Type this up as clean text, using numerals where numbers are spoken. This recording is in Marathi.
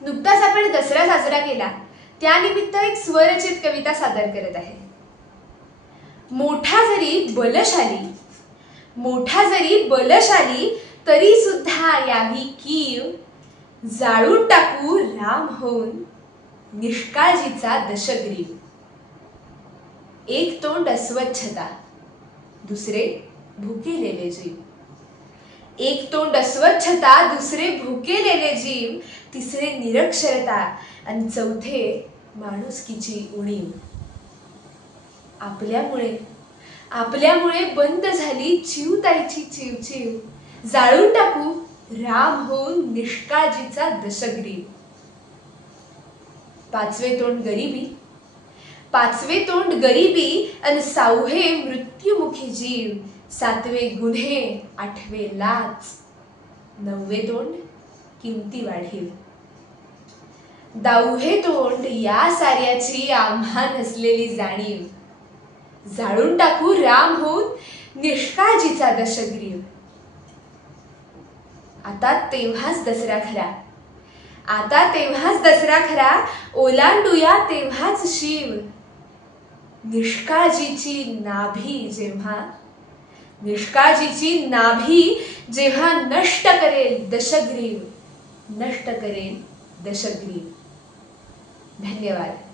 नुकताच आपण दसरा साजरा केला, त्यानिमित्त एक स्वरचित कविता सादर करत आहे। मोठा जरी बलशाली तरी सुद्धा यावी कीव, जाळून टाकू राम होऊन निष्काळजीचा दशग्रीव। एक तोंड अस्वच्छता, दुसरे भुकेलेले जीव। एक तोंड अस्वच्छता, दुसरे भुकेलेले जीव, तिसरे निरक्षरता आणि चौथे माणुसकीची उणीव। आपल्यामुळे बंद झाली चिवताईची चिवचिव, जाळून टाकू राम होऊन निष्काळजीचा दशग्रीव। पाचवे तोंड गरिबी आणि सहावे मृत्युमुखी जीव। सातवे गुन्हे, आठवे लाच, नववे तोंड किमती वाढीव। दहावे तोंड या साऱ्याची आम्हा नसलेली जाणीव, जाळून टाकू राम होऊन निष्काळजीचा दशग्रीव। आता तेव्हाच दसरा खरा, ओलांडूया तेव्हाच शिव। निष्काळजीची नाभी जेव्हा नष्ट करेल दशग्रीव। धन्यवाद।